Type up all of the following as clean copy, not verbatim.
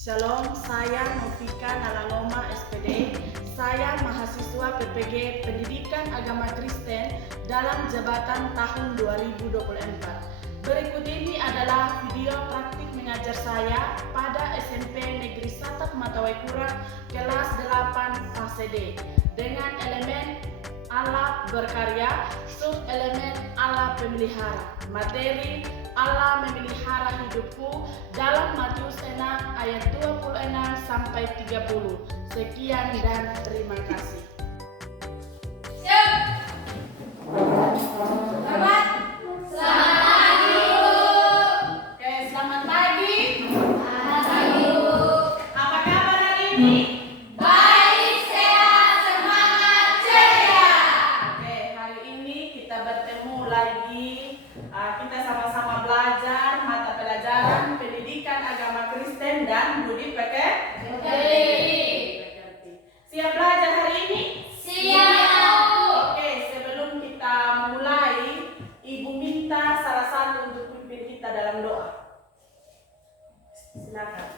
Shalom, saya Novika Nalaloma SPD. Saya mahasiswa PPG Pendidikan Agama Kristen dalam jabatan tahun 2024. Berikut ini adalah video praktik mengajar saya pada SMP Negeri 1 Matawaikura kelas 8 fase D dengan elemen Allah berkarya, sub elemen Allah pemelihara. Materi Allah memelihara hidupku dalam Matius 6 ayat 26 sampai 30. Sekian dan terima kasih. Selamat pagi, Bu. Oke, selamat pagi. Selamat pagi, Bu. Apa kabar hari ini? Baik, sehat, semangat, ceria. Oke, hari ini kita bertemu lagi. Kita sama-sama belajar mata pelajaran Pendidikan Agama Kristen dan Budi Pekerti. Siap belajar hari ini? Siap, Bu. Oke, sebelum kita mulai, Ibu minta salah satu untuk pimpin kita dalam doa. Silakan.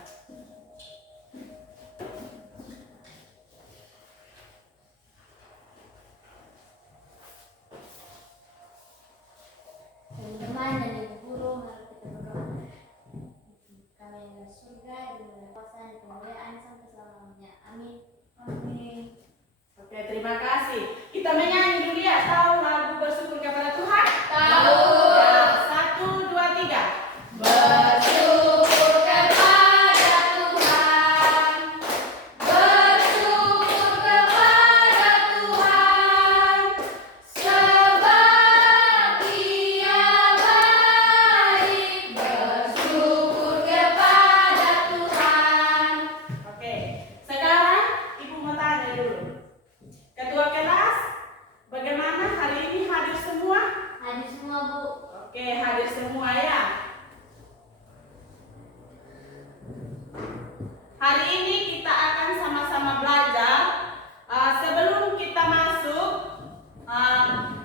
Teman-teman dan ibu guru, mari kita berdoa. Kami yang di surga, diberi kuasa dan kemuliaan sampai selamanya. Amin. Amin. Oke, terima kasih. Kita menyanyi dulu ya. Tahu lagu bersyukur kepada Tuhan? Tahu. Ya, 1, 2, 3. Bersyukur kepada Tuhan. Bersyukur kepada Tuhan. Sebab Dia baik. Bersyukur kepada Tuhan. Oke, sekarang Ibu mau tanya dulu. Ketua kelas, bagaimana hari ini hadir semua? Hadir semua, Bu. Oke, hadir semua ya. Hari ini kita akan sama-sama belajar. Sebelum kita masuk,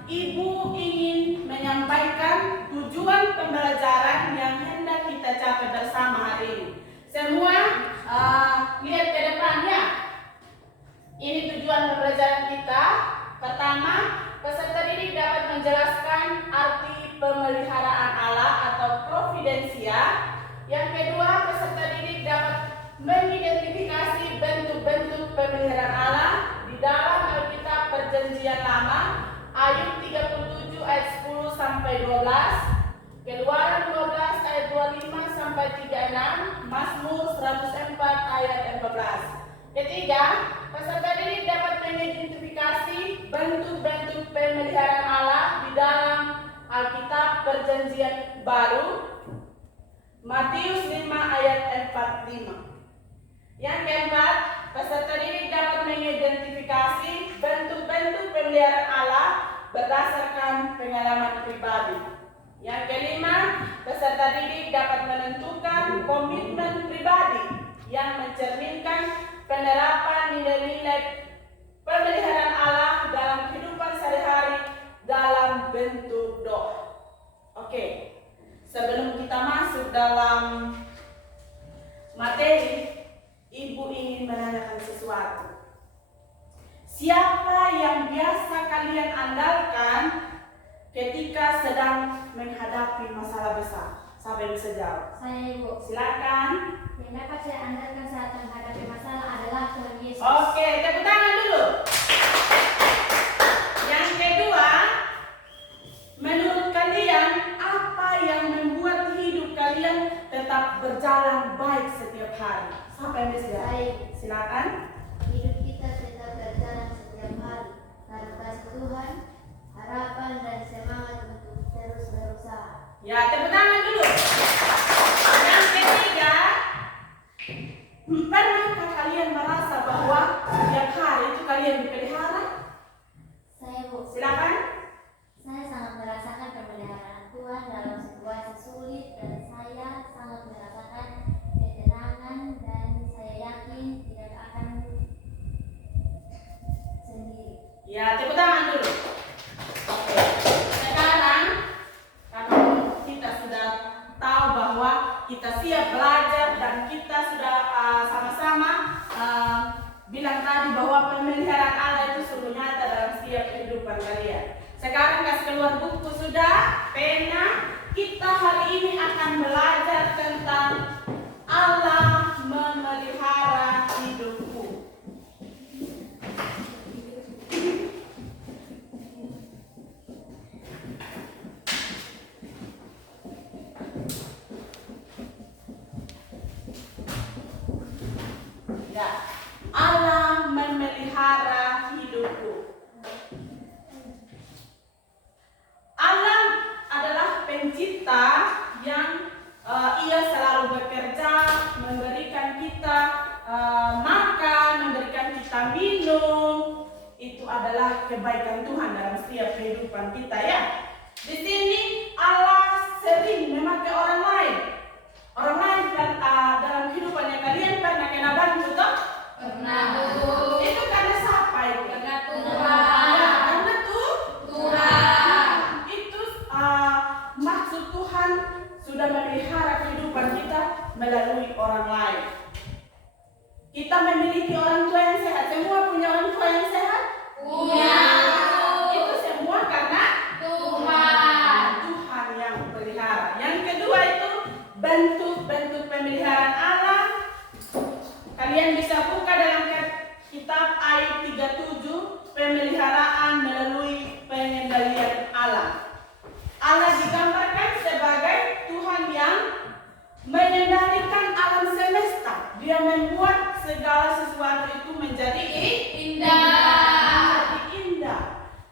Ibu ingin menyampaikan tujuan pembelajaran yang hendak kita capai bersama hari ini. Semua lihat ke depan ya. Ini tujuan pembelajaran kita. Pertama, peserta didik dapat menjelaskan arti pemeliharaan Allah atau providensia. Yang kedua, peserta didik dapat mengidentifikasi bentuk-bentuk pemeliharaan Allah di dalam Alkitab Perjanjian Lama, Ayub 37 ayat 10 sampai 12, Keluaran 12 ayat 25 sampai 36, Mazmur 104 ayat 14. Ketiga, peserta didik dapat mengidentifikasi bentuk-bentuk pemeliharaan Allah di dalam Alkitab Perjanjian Baru, Matius 5 ayat 45. Yang keempat, peserta didik dapat mengidentifikasi bentuk-bentuk pemeliharaan Allah berdasarkan pengalaman pribadi. Yang kelima, peserta didik dapat menentukan komitmen pribadi yang mencerminkan penerapan nilai-nilai pemeliharaan Allah dalam kehidupan sehari-hari dalam bentuk doa. Oke, sebelum kita masuk dalam materi, Ibu ingin menanyakan sesuatu. Siapa yang biasa kalian andalkan ketika sedang menghadapi masalah besar? Siapa yang bisa jawab? Saya, Ibu. Silakan. Yang dapat saya andalkan saat menghadapi masalah adalah Tuhan Yesus. Oke, tepuk tangan dulu. Yang kedua, menurut kalian apa yang membuat hidup kalian tetap berjalan baik setiap hari? Siapa yang bisa jawab? Baik. Silakan. Hidup kita tetap berjalan setiap hari karena kasih Tuhan, harapan dan semangat untuk terus berusaha. Ya, tepuk tangan dulu. Yang ketiga, pernahkah kalian merasa bahwa setiap hari itu kalian dipelihara? Saya, Bu. Silakan. Saya sangat merasakan pemeliharaan Tuhan dalam situasi sulit dan saya sangat merasakan ketenangan dan saya yakin tidak akan sendiri. Ya, tepuk tangan dulu. Oke. Sekarang karena kita sudah tahu bahwa kita siap belajar dan kita sudah bahwa pemeliharaan Allah itu sungguh nyata dalam setiap kehidupan kalian. Sekarang kasih keluar buku sudah, pena. Kita hari ini akan belajar tentang Allah memelihara hidupku. Ya, Allah memelihara hidupku. Allah adalah pencipta yang ia selalu bekerja, memberikan kita makan, memberikan kita minum. Itu adalah kebaikan Tuhan dalam setiap kehidupan kita ya. Di sini Allah sering memakai orang lain. Orang lain dalam kehidupannya kalian pernah kena bantu toh? Pernah. Itu karena siapa itu? Karena Tuhan. Ya, karena Tuhan. Itu maksud Tuhan sudah memelihara kehidupan kita melalui orang lain. Kita memiliki orang tua yang sehat. Semua punya orang tua yang sehat? Punya. Itu semua karena Tuhan. Tuhan yang pelihara. Yang kedua itu bentuk-bentuk pemeliharaan Allah. Kalian bisa buka dalam kitab Ayub 37, pemeliharaan melalui pengendalian Allah. Allah digambarkan sebagai Tuhan yang mengendalikan alam semesta. Dia membuat segala sesuatu itu menjadi Indah.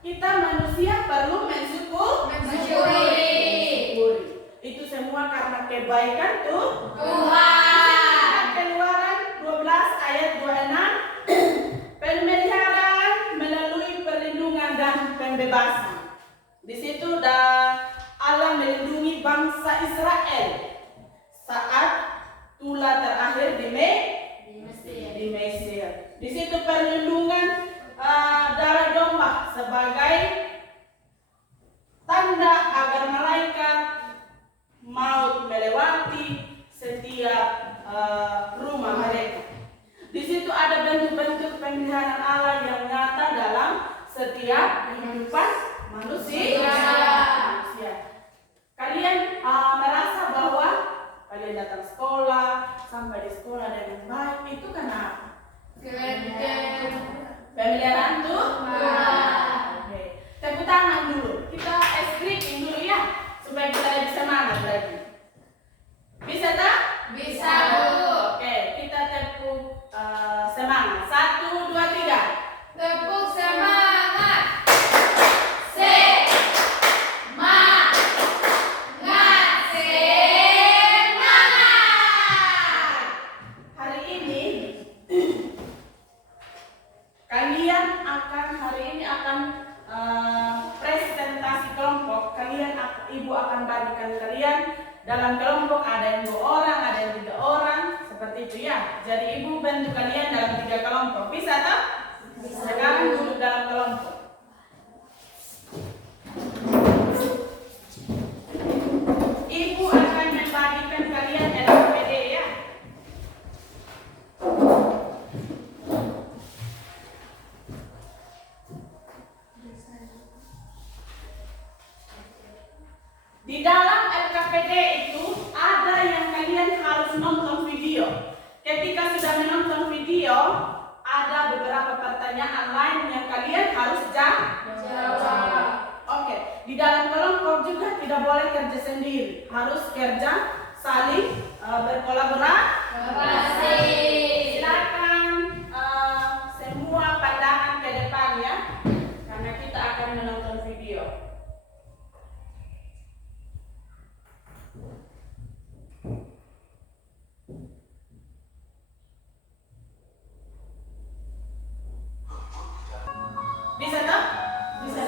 Kita manusia perlu Mensyukuri. Itu semua karena kebaikan Tuhan. Keluaran 12 ayat 26. Pemeliharaan melalui perlindungan dan pembebasan. Di situ Allah melindungi bangsa Israel saat tulah terakhir di Mesir. Di situ perlindungan darah domba sebagai tanda agar malaikat maut melewati setiap rumah mereka. Di situ ada bentuk-bentuk pemeliharaan Allah yang nyata dalam setiap kehidupan manusia. Kalian merasa bahwa kalian datang sekolah, sampai di sekolah dengan baik, itu kenapa? Pemeliharaan Tuhan. Oke. Tepuk tangan dulu. Kita screening dulu ya, supaya kita lebih semangat lagi. Bisa tak? Bisa, Bu. Oke, kita tepuk semangat. 1, 2, 3. Tepuk semangat. Semangat. Hari ini kalian akan presentasi kelompok. Ibu akan bagikan kalian dalam kelompok, ada yang 2 orang, ada yang 3 orang, seperti itu ya. Jadi ibu bantu kalian dalam 3 kelompok. Bisa tak? Sekarang duduk dalam kelompok. Ibu akan membagikan kalian LPD ya. Di dalam LKPD itu ada yang kalian harus nonton video. Ketika sudah menonton video, ada beberapa pertanyaan lain yang kalian harus jawab. Oke, di dalam kelompok juga tidak boleh kerja sendiri, harus kerja saling berkolaborasi. Silakan semua pandangan ke depan ya, karena kita akan menonton video. Bisa tak? Bisa.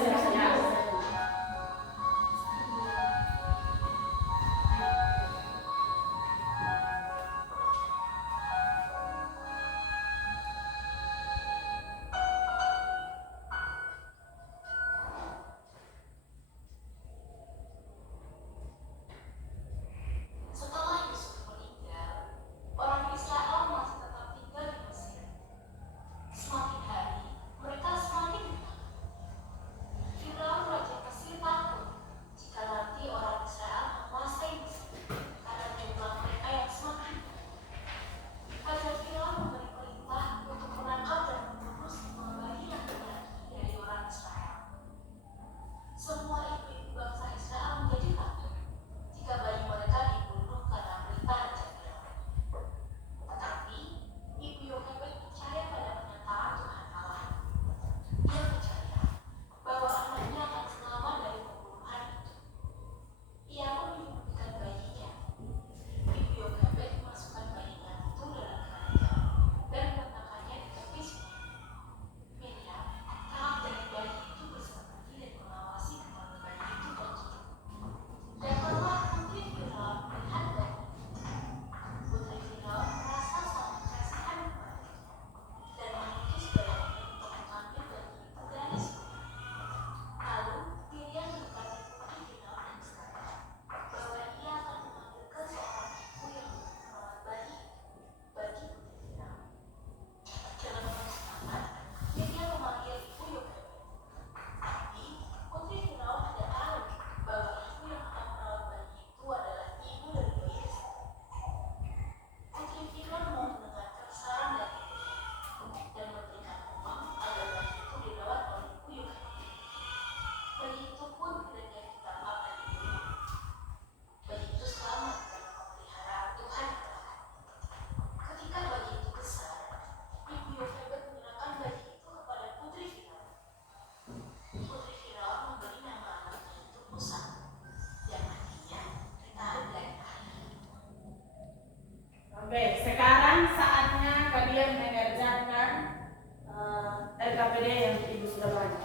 KPD yang Ibu sudah baca.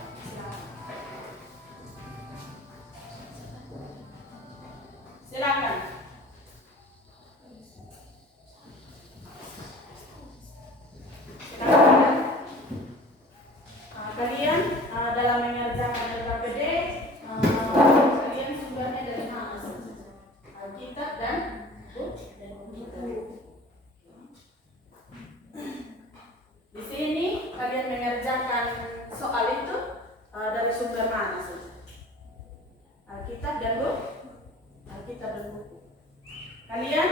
Silakan. Kalian dalam mengerjakan KPD, kalian sumbernya dari mana saja? Alkitab dan buku. Di sini kalian mengerjakan soal itu dari sumber mana saja? Alkitab dan buku. Alkitab dan buku. Kalian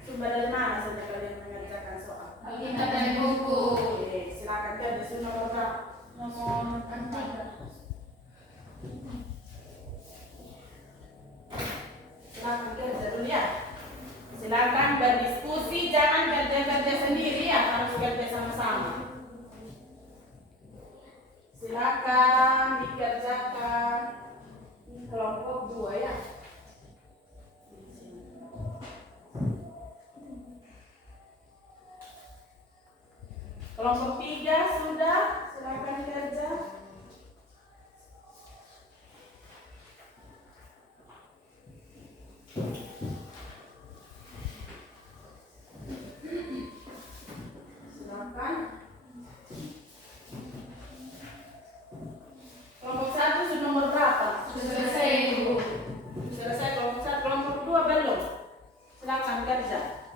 sumber dari mana saja kalian mengerjakan soal? Alkitab dan buku. Oke, silakan kerja di nomor berapa? Nomor 4. Silakan kerja dulu ya. Silakan berdiskusi, jangan kerja-kerja sendiri ya, harus kerja sama-sama. Silakan dikerjakan kelompok 2 ya. Kelompok 3 sudah, silakan kerja. Silakan. Kelompok 1 sudah nomor berapa? Sudah selesai, Ibu. Selesai kelompok 1, kelompok 2 belum. Silakan kerja.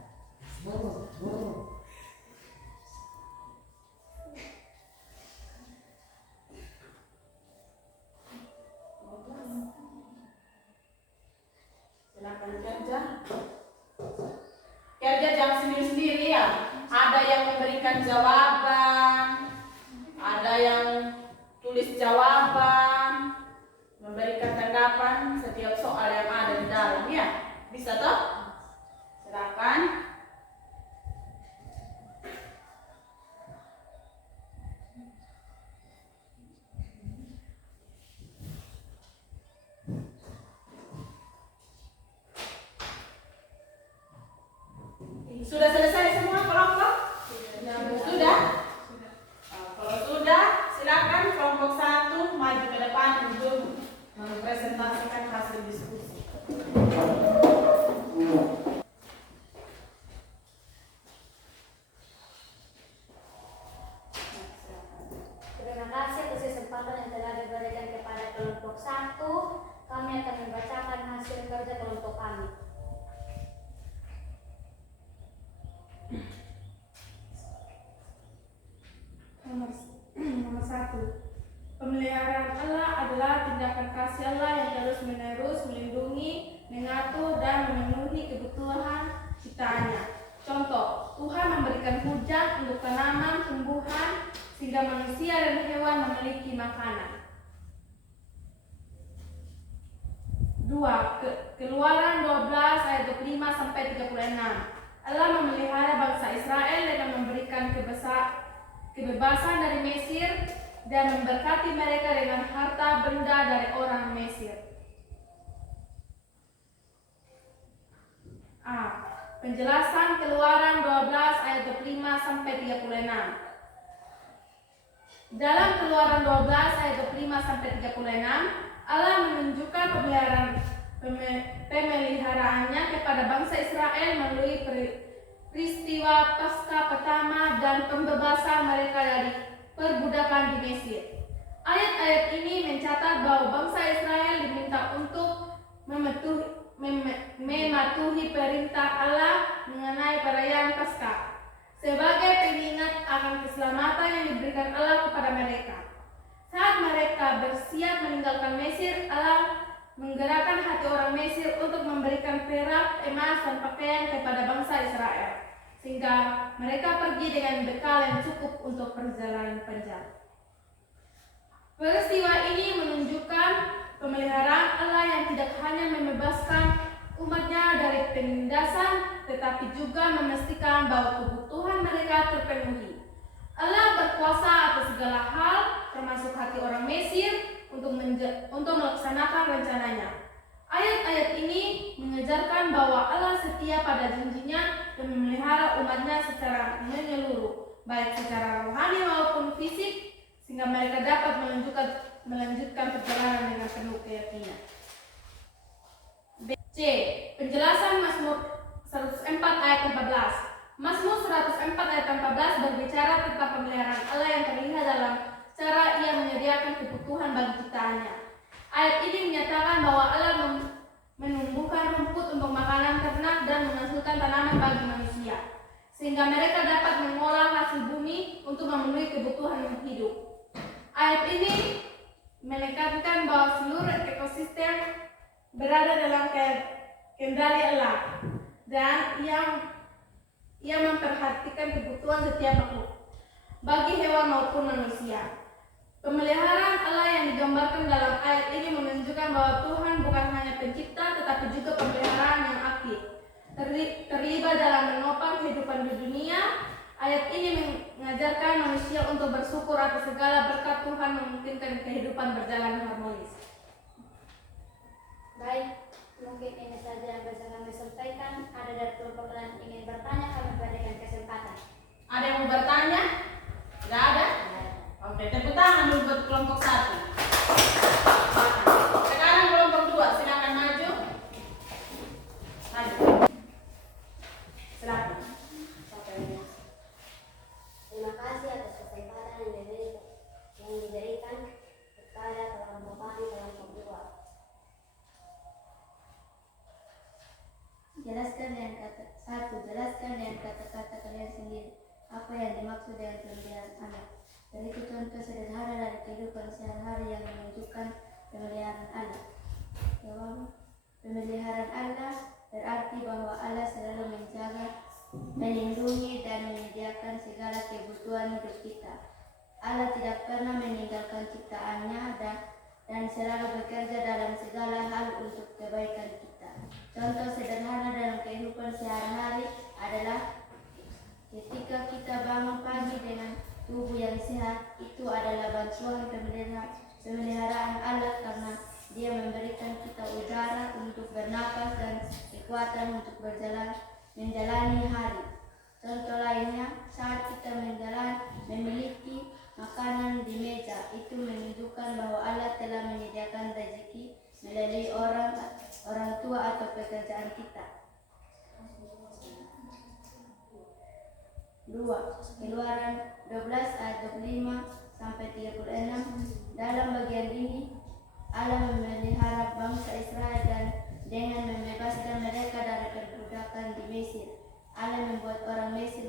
Silakan kerja. Kerja jangan sendiri-sendiri ya. Ada yang memberikan jawaban, ada yang tulis jawaban, memberikan tanggapan setiap soal yang ada di dalam ya. Bisa toh? Silakan. Sudah selesai semua kelompok? Sudah? Kalau sudah, silakan kelompok 1 maju ke depan untuk mempresentasikan hasil diskusi. Terima kasih atas kesempatan yang telah diberikan kepada kelompok 1. Kami akan membacakan hasil kerja kelompok kami. Nomor 1. Pemeliharaan Allah adalah tindakan kasih Allah yang terus-menerus melindungi, mengatur, dan memenuhi kebutuhan ciptaannya. Contoh, Tuhan memberikan hujan untuk tanaman, tumbuhan, sehingga manusia dan hewan memiliki makanan. 2. Keluaran 12 ayat 25 sampai 36. Allah memelihara bangsa Israel dengan memberikan kebebasan dari Mesir dan memberkati mereka dengan harta benda dari orang Mesir. Penjelasan Keluaran 12 ayat 25 sampai 36. Dalam Keluaran 12 ayat 25 sampai 36, Allah menunjukkan pemeliharaannya kepada bangsa Israel melalui peristiwa Paskah pertama dan pembebasan mereka dari perbudakan di Mesir. Ayat-ayat ini mencatat bahwa bangsa Israel diminta untuk mematuhi perintah Allah mengenai perayaan Paskah sebagai pengingat akan keselamatan yang diberikan Allah kepada mereka. Saat mereka bersiap meninggalkan Mesir, Allah menggerakkan hati orang Mesir untuk memberikan perak, emas, dan pakaian kepada bangsa Israel, sehingga mereka pergi dengan bekal yang cukup untuk perjalanan panjang. Peristiwa ini menunjukkan pemeliharaan Allah yang tidak hanya membebaskan umatnya dari penindasan, tetapi juga memastikan bahwa kebutuhan mereka terpenuhi. Allah berkuasa atas segala hal, termasuk hati orang Mesir, untuk melaksanakan rencananya. Ayat-ayat ini mengajarkan bahwa Allah setia pada janjinya dan memelihara umatnya secara menyeluruh, baik secara rohani maupun fisik, sehingga mereka dapat melanjutkan perjalanan dengan penuh keyakinan. C. Penjelasan Mazmur 104 ayat 14. Mazmur 104 ayat 14 berbicara tentang pemeliharaan Allah yang terlihat dalam cara Ia menyediakan kebutuhan bagi ciptaannya. Ayat ini menyatakan bahwa Allah menumbuhkan rumput untuk makanan ternak dan menghasilkan tanaman bagi manusia, sehingga mereka dapat mengolah hasil bumi untuk memenuhi kebutuhan hidup. Ayat ini menekankan bahwa seluruh ekosistem berada dalam kendali Allah dan Ia memperhatikan kebutuhan setiap makhluk, bagi hewan maupun manusia. Pemeliharaan Allah yang digambarkan dalam ayat ini menunjukkan bahwa Tuhan bukan hanya pencipta tetapi juga pemeliharaan yang aktif, terlibat dalam menopang kehidupan di dunia. Ayat ini mengajarkan manusia untuk bersyukur atas segala berkat Tuhan memungkinkan kehidupan berjalan harmonis. Baik, mungkin ini saja yang bisa kami sampaikan. Ada dari kelompok lain ingin bertanya, kami berikan kesempatan. Ada yang mau bertanya? Tidak ada? Oke, tepuk tangan dulu buat kelompok 1. Sekarang kelompok 2, silakan maju. Maju. Silakan. Terima kasih atas kesempatan yang diberikan kepada kelompok kami kelompok 2. Jelaskan dengan kata-kata kalian sendiri apa yang dimaksud dengan pemeliharaan anak. Berikut contoh sederhana dari kehidupan sehari-hari yang menunjukkan pemeliharaan anak. Jawab. Pemeliharaan Allah berarti bahwa Allah selalu menjaga, melindungi dan menyediakan segala kebutuhan hidup kita. Allah tidak pernah meninggalkan ciptaannya dan selalu bekerja dalam segala hal untuk kebaikan kita. Contoh sederhana dalam kehidupan sehari-hari adalah ketika kita bangun pagi dengan tubuh yang sehat, itu adalah bantuan pemeliharaan Allah karena Dia memberikan kita udara untuk bernapas dan kekuatan untuk menjalani hari. Contoh lainnya, saat kita memiliki makanan di meja, itu menunjukkan bahwa Allah telah menyediakan rezeki melalui orang tua atau pekerjaan kita. 2. Keluaran 12 ayat 25 sampai 36. Dalam bagian ini Allah memelihara bangsa Israel dan dengan membebaskan mereka dari perbudakan di Mesir. Allah membuat orang Mesir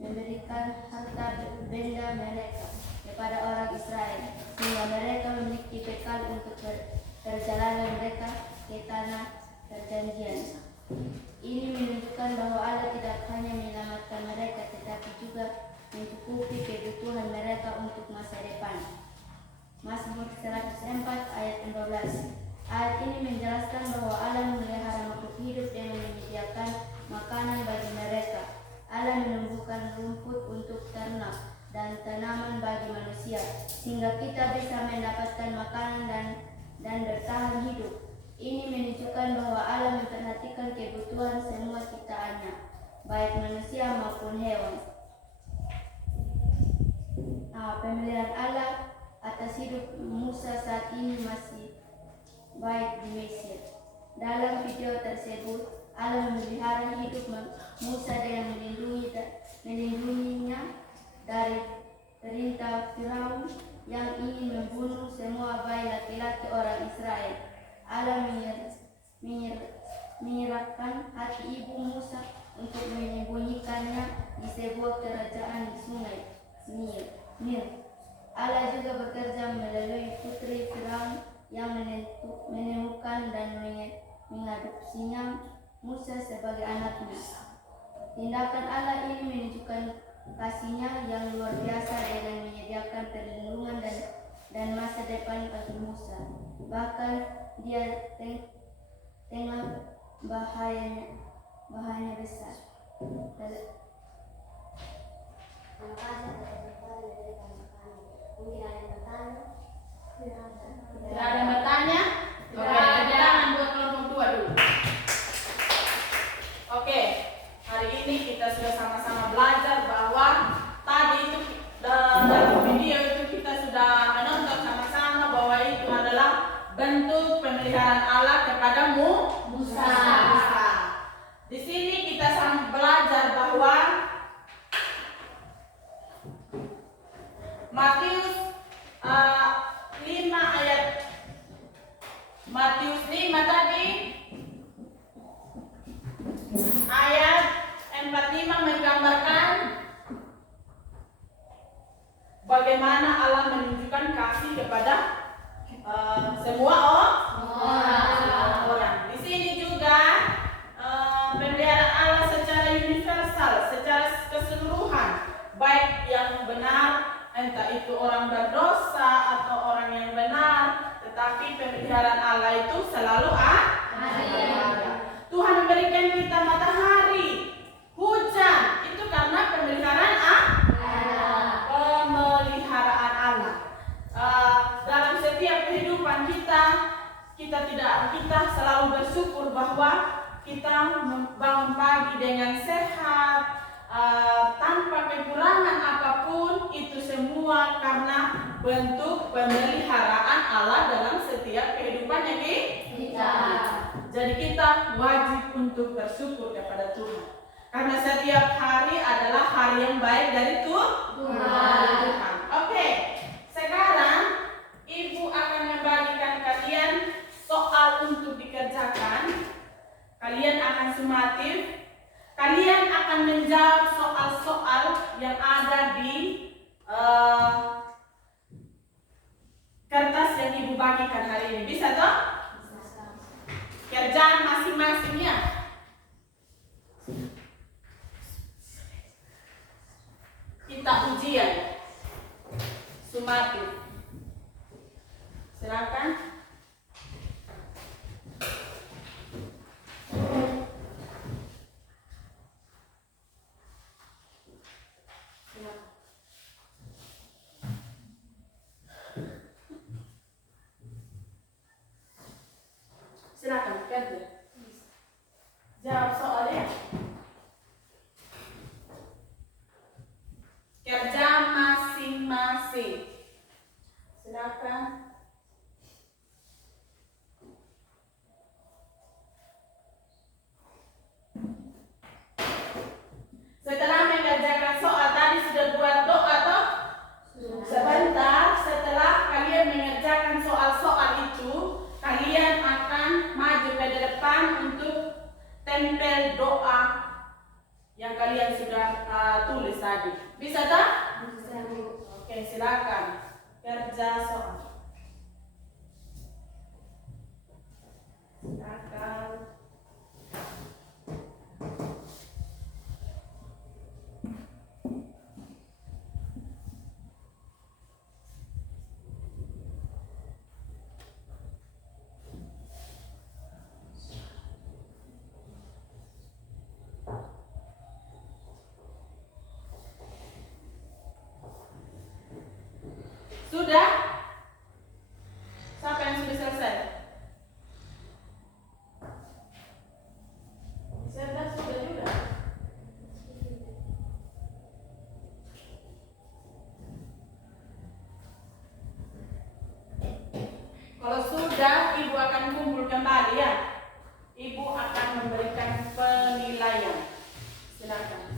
memberikan harta benda mereka kepada orang Israel, sehingga mereka memiliki bekal untuk perjalanan mereka ke tanah perjanjian. Ini menunjukkan bahwa Allah tidak hanya menyelamatkan mereka tetapi juga mencukupi kebutuhan mereka untuk masa depan. Mazmur 104 ayat 15. Ayat ini menjelaskan bahwa Allah memelihara makhluk hidup dengan menyediakan makanan bagi mereka. Allah menumbuhkan rumput untuk ternak dan tanaman bagi manusia, sehingga kita bisa mendapatkan makanan dan bertahan hidup. Ini menunjukkan bahwa Allah memperhatikan kebutuhan semua ciptaannya, baik manusia maupun hewan. Pemeliharaan Allah atas hidup Musa saat ini masih baik di Mesir. Dalam video tersebut, Allah memelihara hidup Musa dengan melindunginya dari perintah Firaun yang ingin membunuh semua bayi laki-laki orang Israel. Allah menyerahkan hati ibu Musa untuk menyembunyikannya di sebuah kerajaan di sungai Nil. Allah juga bekerja melalui putri Firaun yang menemukan dan mengadopsinya Musa sebagai anaknya. Tindakan Allah ini menunjukkan kasih-Nya yang luar biasa dengan menyediakan perlindungan dan masa depan bagi Musa. Bahkan dia tengah bahayanya besar. Terima kasih atas kesempatan yang diberikan kami. Mungkin ada yang bertanya? Tidak ada yang bertanya? Oke, tepuk tangan buat kelompok 2 dulu. Oke, hari ini kita sudah sama-sama belajar bahwa tadi itu dalam video itu kita bagaimana Allah menunjukkan kasih kepada semua orang. Di sini juga pemeliharaan Allah secara universal, secara keseluruhan, baik yang benar, entah itu orang berdosa atau orang yang benar, tetapi pemeliharaan Allah itu selalu ada. Tuhan memberikan kita matahari, hujan, itu karena pemeliharaan Allah. Dalam setiap kehidupan kita selalu bersyukur bahwa kita bangun pagi dengan sehat, tanpa kekurangan apapun. Itu semua karena bentuk pemeliharaan Allah dalam setiap kehidupannya kita. Jadi kita wajib untuk bersyukur kepada Tuhan, karena setiap hari adalah hari yang baik dari Tuhan. Oke, sekarang Ibu akan membagikan kalian soal untuk dikerjakan. Kalian akan sumatif. Kalian akan menjawab soal-soal yang ada di kertas yang Ibu bagikan hari ini. Bisa toh? Kerjaan masing-masing ya. Kita ujian sumatif. Silakan. Silakan, kerja. Jawab soalnya. Kerja masing-masing. Silakan. Setelah mengerjakan soal tadi sudah buat doa toh? Sebentar setelah kalian mengerjakan soal-soal itu, kalian akan maju ke depan untuk tempel doa yang kalian sudah tulis tadi. Bisa tak? Bisa. Oke, silakan kerja soal. Silakan. Sudah? Siapa yang sudah selesai? Sudah juga. Kalau sudah, Ibu akan kumpul kembali ya. Ibu akan memberikan penilaian. Silakan.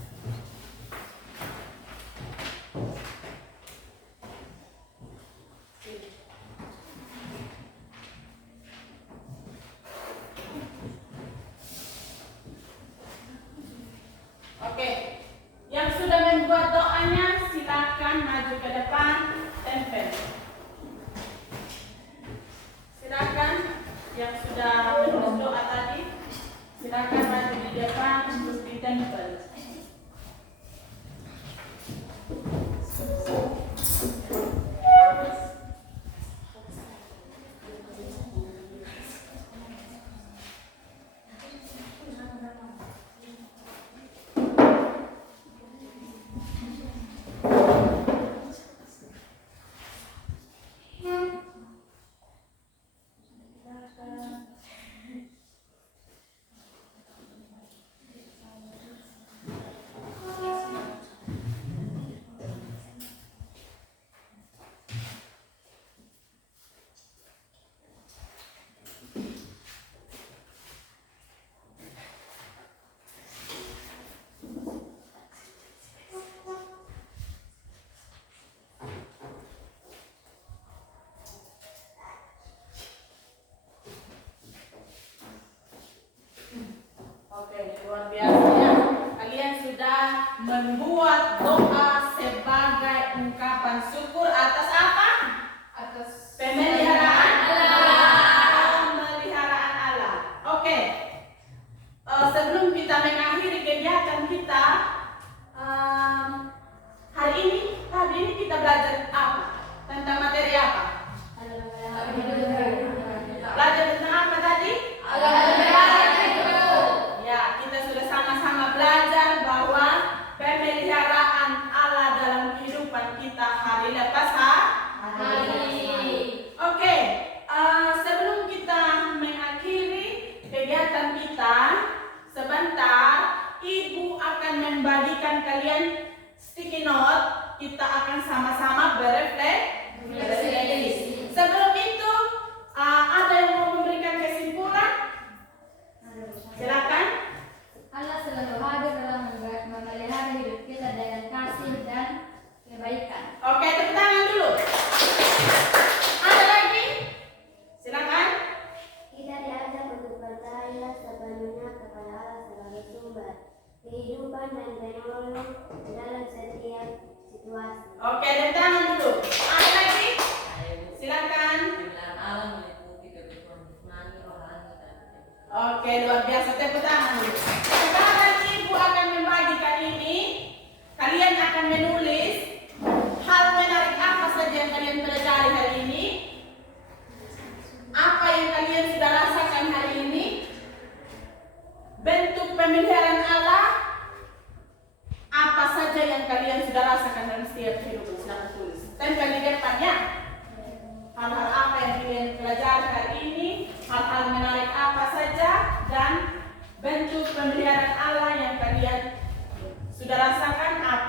Oke, yang sudah membuat doanya silakan maju ke depan, tempel. Silakan yang sudah menulis doa tadi, silakan maju di depan untuk ditempel. membuat doa sebagai ungkapan syukur atas apa? Atas Pemeliharaan Allah. Pemeliharaan Allah. Oke. Sebelum kita mengakhiri kegiatan kita hari ini kita belajar apa? Tentang materi apa? Belajar tentang apa tadi? Ya, kita sudah sama-sama belajar bahwa pemeliharaan Allah dalam kehidupan kita hari lepas hari. Oke, sebelum kita mengakhiri kegiatan kita, sebentar Ibu akan membagikan kalian sticky note. Kita akan sama-sama berefleksi. Sebelum itu, ada yang mau memberikan kesimpulan? Silakan. Allah selalu hadir dalam memelihara hidup kita dengan kasih dan kebaikan. Oke, tepuk tangan dulu. Ada lagi? Silakan. Kita diajak untuk percaya sepenuhnya kepada Allah sebagai sumber kehidupan dan penolong dalam setiap situasi. Oke, tepuk tangan dulu. Ada lagi? Silakan. Oke, luar biasa, tepuk tangan dulu. Sekarang Ibu akan membagikan ini. Kalian akan menulis hal menarik apa saja yang kalian pelajari hari ini. Apa yang kalian sudah rasakan hari ini? Bentuk pemeliharaan Allah. Apa saja yang kalian sudah rasakan dalam setiap kehidupan. Silakan tulis. Tempel di depannya. Hal-hal apa yang kalian pelajari hari ini, hal-hal menarik apa saja, dan bentuk pemeliharaan Allah yang kalian sudah rasakan apa.